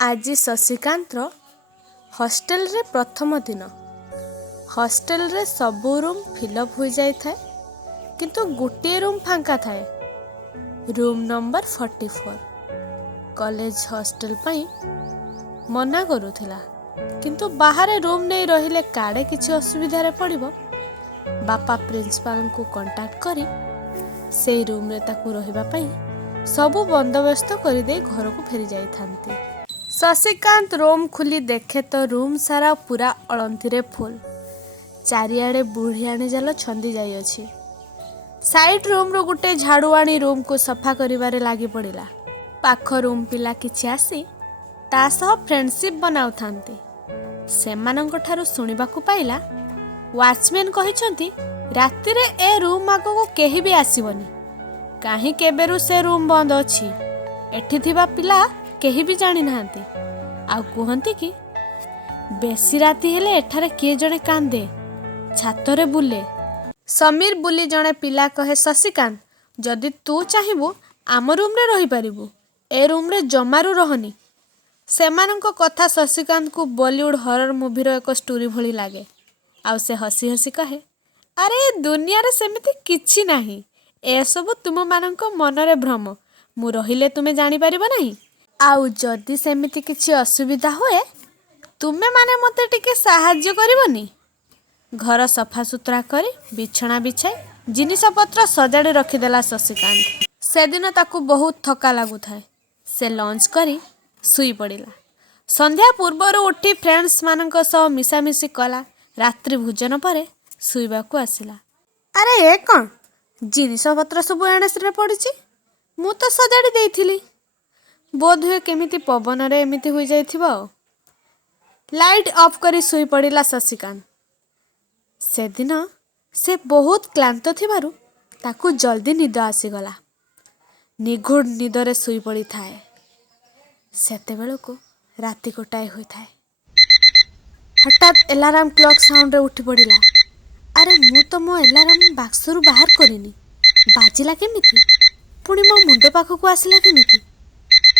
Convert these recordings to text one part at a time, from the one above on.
आज शशिकांतर हॉस्टेल रे प्रथम दिन। हॉस्टेल रे सबू रूम फिलअप हो जाए था, किंतु गोटे रूम फांका थाए, रूम नंबर 44। कॉलेज हॉस्टेल पाई मना करूथिला, किंतु बाहर रूम नहीं रहिले काड़े किछि असुविधा रे पड़िबो। बापा प्रिंसिपल को कांटेक्ट करी से रूम रे ताकू रहिबा पई सबू बंदोबस्त कर दे घर को फेरी जाई थांती। शशिकांत रूम खुली देखे तो रूम सारा पूरा अळंती रे फुल। चारिआडे बुढ़ियाणी जाल छंदी जाई अछि। साइड रूम रो गुटे झाड़ू आनी रूम को सफा करिबारे लागी पड़िला। पाख रूम पिला किछि आसी ता सह फ्रेंडशिप बनाउ थांती। सेमानंक ठारू सुनिबाकू पाइला वॉचमैन कहिसंती राति रे ए रूम आगो को केही भी आसीबनी, काहे केबेरु से रूम बंद अछि। एठी थिबा पिला केही भी जानी नाहंती। आ कहंती कि बेसी राति हेले एठारे किए जणे कांदे, छातरे बुले। समीर बुली जणे पिला कहे शशिकांत जदि तू चाहिबू आम रूम रे रही पारिबू, ए रूम रे जमारू रहनी। सेमानंको कथा शशिकांत को बॉलीवुड हॉरर मूवी रो एक स्टोरी भली लागे। आउ से हसी हसी कहे, अरे दुनिया रे सेमिति किछि नाही, ए सब तुम मानंको मनरे भ्रम, मु रहिले तुमे जानि पारिबो नाही। आउ जदि सेमिति किछि असुविधा होए तुमे माने मते टिके साहाय्य करिवनी। घर सफा सुतरा करी बिछଣା बिछाई जिनिस पत्र सजाड़ी रखिदेला शशिकांत। से दिन ताकू बहुत थका लागू थाए। से लंच करी सुई पड़िला। संध्या पूर्वर उठी फ्रेंड्स मानक सह मिसामिसी कला। रात्रि भोजन परे सुईबाकू आसिला। अरे ए कौन जिनिस पत्र सब एणेसरे पड़िछि, मु तो सजाड़ी देइथिली। बोध हुए केमिति पवन रे एमिति होई जाइथिबो। लाइट ऑफ करी सुई पड़िला शशिकांत। से दिन से बहुत क्लांत थिबारु ताकू जल्दी निद आसीगला। निघुड़ निदरे सुई पड़ी थाए। सेते बेलको राति गोटाए होई थाए। हठात अलार्म क्लॉक साउंड रे उठी पड़िला। अरे मु तो मो अलार्म बाक्सरु बाहर करिनी, बाजिला केमिति, पुणी मो मुंड पाखकू आसिला केमिति।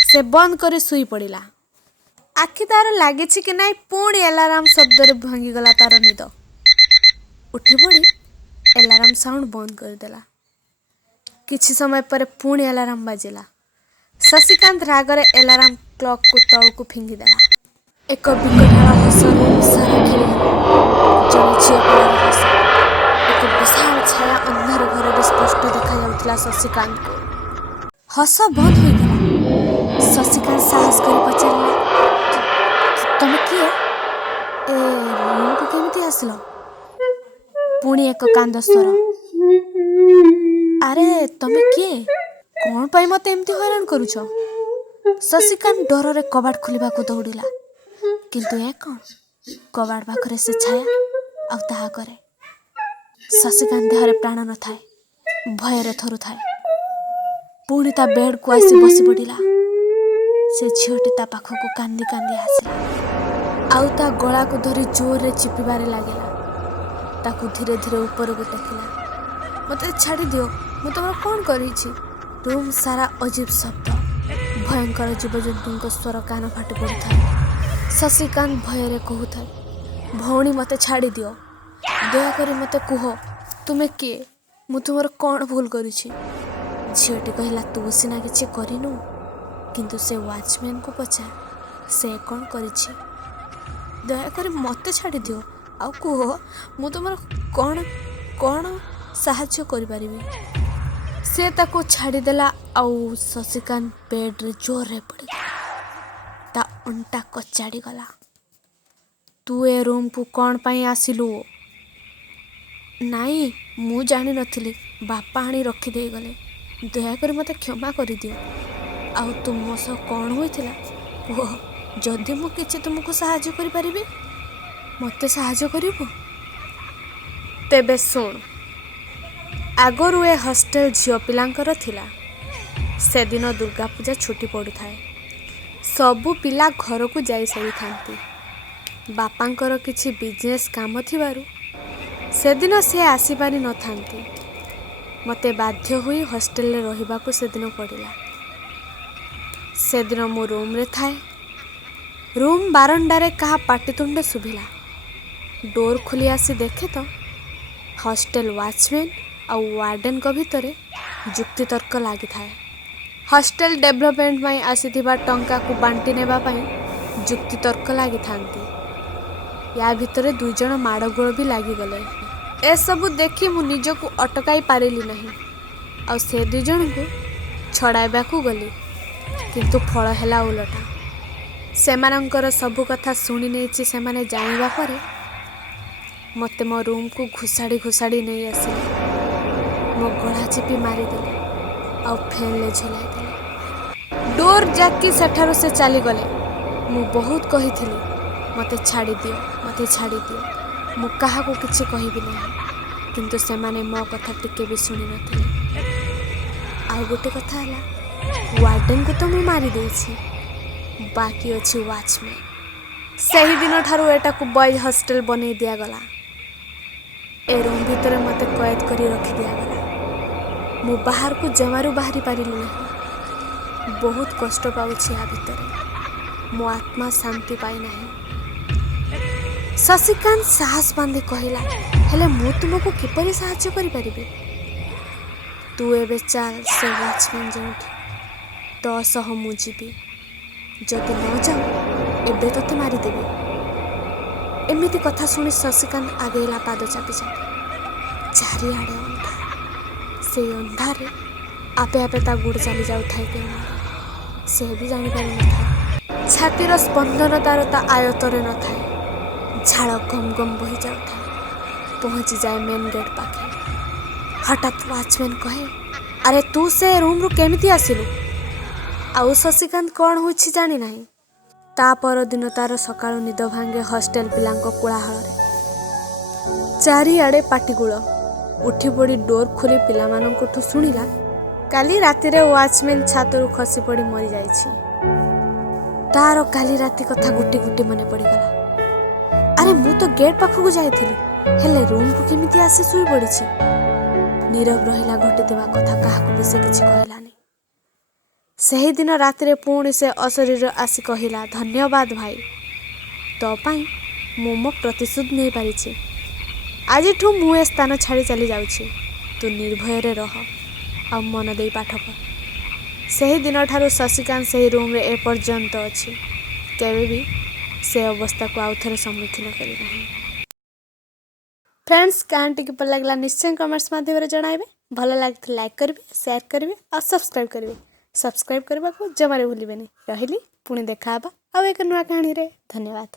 से बंद करी सुई पड़िला। आखि तार लागिछि कि नाई पुणी अलार्म शब्द रे भांगी गला तार निद। उठी पड़ी अलार्म साउंड बंद कर देला। किछि समय पर पुणी अलार्म बाजिला। शशिकांत रागरे अलार्म क्लॉक को तळ को फिंगी देला। एक विकटाळ हस रूम सारा खेलीगला। जने झियो पिलार हस। एक विशाल छाया अंधार घर रे स्पष्ट देखा जाउतला शशिकांत को। हस बंद होई गला। शशिकांत साहस करी पचारिला, तमे किए ए रूम को केमिति आसिलो? पुणी एक कांद स्वर, अरे तमे किए, कौन पाई मते एमती हैरान करूछ? शशिकांत डर रे कबाड़ खुलिबा को दौड़िला, किंतु ए कौन कबाड़ पाखरे से छाया आउ ताहा करे। शशिकांत देहरे प्राण न थाए, भय रे थरु थाए। पुणी ता बेड को आसी बसी पड़िला। से झियोटी ता पाखको कांदी कांदी आसिला। आउ ता गला को धरी जोर रे चिपिबारे लागिला। ताकू धीरे धीरे ऊपर को टेकिला। मते छाड़ी दियो, मु तमरा कौन करिछि? रूम सारा अजीब शब्द, भयंकर जीवजंतु स्वर कान फाटी पड़ुଥାଏ। शशिकांत भय रे कहूଥାଏ, भौणी मते छाड़ी दियो, दयाकरी मते कुह तुमे किए, मु तुमर कौन भूल करिछि? झियोटी कहिला, तू सिना किछि करिनु, किंतु से वॉचमैन को पचार से कौन करिछि? दयाकरी मते छाड़ी दियो, आउ कुह मु तुमर कौन कौन साहाय्य करि परिबि? से ताको छाड़ी देला। आउ शशिकांत बेड रे जोर रे पड़ी ता अंटा कचाड़ी गला। तू ए रूम को कौन पाई आसिलु? नाई मु जानी नथिली, बापा आनी रखी दे गले, दयाकरी मते क्षमा करि दियो। आउ तुम मो सह कौन होइथिला कुह, जदि मु किछि तुमको साहाय्य करि परिबि मते साहाय्य करिबो? तेबे सुन, आगरु ए हॉस्टेल झियो पिलांकर थिला। से दिन दुर्गा पूजा छुट्टी पड़ू थाए। सबु पिला घर को जाई सारी थांती। बापांकर किछि बिजनेस काम थिबारु से दिन से आसी पारि न थांती। मते बाध्य हुई हॉस्टेल रे रहिबा को से दिन पड़िला। से दिन मो रूम रे थाए। रूम बारंडारे कहा पाटितुंड शुभिला। डोर खोली आसी देखे तो हॉस्टेल वॉचमैन और वार्डन को भितर जुक्तितर्क लगी थाए। हॉस्टेल डेभलपमेंट में आसीथिबा टंका को बांटी नेबा पई जुक्तितर्क लगी थांती। या भितर दुई जण माड़गोल भी लगी गले। ए सबु देखी मु निजको अटकाई पारिली नहीं और से दुई जण को छड़ाइबा को गली, किंतु फल हैला उलटा। सेमानंकर सबु कथा सुनी नेछि सेमाने जानिबा परे मते मो रूम को घुसाड़ी घुसाड़ी नहीं आसिले। मो गला चिपी मारिदेले और फैन झुलाई देले। डोर जाकी सेठारो से चली गले। मु बहुत कही मते छाड़ी दियो, मते छाड़ी दियो। मु कहा को किछि कहिबि नहीं, किंतु सेमाने मो कथा टिके भी सुनी नथिले। आ गोटे कथा हला, वार्डन को तो मु मारी देछि, बाकी अछि वॉचमैन। सही दिन ठारू एटा को बॉयज हॉस्टल बने दिया गला। ए रूम भीतर मते कैद करी रखी दिया गला। मु बाहर को जमारू बाहरी पारिली नहीं। बहुत कष्ट पाउछि आ भीतर। मो आत्मा शांति पाई नहीं। शशिकांत साहस बांधे कहला, हेले मु तुमको किपरि साहाय्य करि परिबे? तू एबे चाल से वॉचमैन जोठी तो सह मु जीबी। जदि न जाऊ एबे तते मारी देबी। एमिति कथा सुनी शशिकांत आगेला पाद चापी चापी। चारिआडे अंधार। से अंधारे आपे आपे ता गुड़ चली जाऊ थाए के से भी जानी पारि न था। छातीर स्पंदन तार ता आयतरे न थाए। झाड़ गम गम बही जाऊ थाए। पहुंची जाए मेन गेट पाखे। हठात वॉचमैन कहे, अरे तू से रूम रु केमिति आसिलु? आउ शशिकांत कौन होछि जानी नहीं। ता पर दिन तार सकाळु निद भांगे हॉस्टेल पिलांको कोलाहଳରେ। चारिआडे पाटिगुळ। उठी पड़ी डोर खोली पिलामानंकठु शुणिला, काली रातिरे वॉचमैन छातरु खसी पड़ी मरी जाइछि। तार काली राति कथा गुटी गुटी मने पड़ीगला। अरे मु तो गेट पाखकु जाइथिली, हेले रूम को केमिति आसी सुई पड़िछि। नीरव रहिला घटिथिबा कथा काहाकु भी से किछि कहलानी। सही दिन रातिरे पुणी से अशरीर आसी कहिला, धन्यवाद भाई, तो पाई मु मो प्रतिशोध नहीं पारिछि। आजिठू मु ए स्थान छाड़ी चली जाउछि। तू निर्भय रे रह आ मन देई पाठ पढ़। सही दिन ठारू शशिकांत सही रूम रे ए पर्यंत अछि। केबे भी से अवस्था को आउ थरे सम्मुखीन करि नाही। फ्रेंड्स, कहानी किपर लागला निश्चय कमेंट्स माध्यम जणाइबे। भल लाग लाइक करिवे, शेयर करिवे और सब्सक्राइब करिवे। सब्सक्राइब करबा को जमारे भूलिबेनी। रहिली पुणी देखा बा आ एक नुआ कहानी रे। धन्यवाद।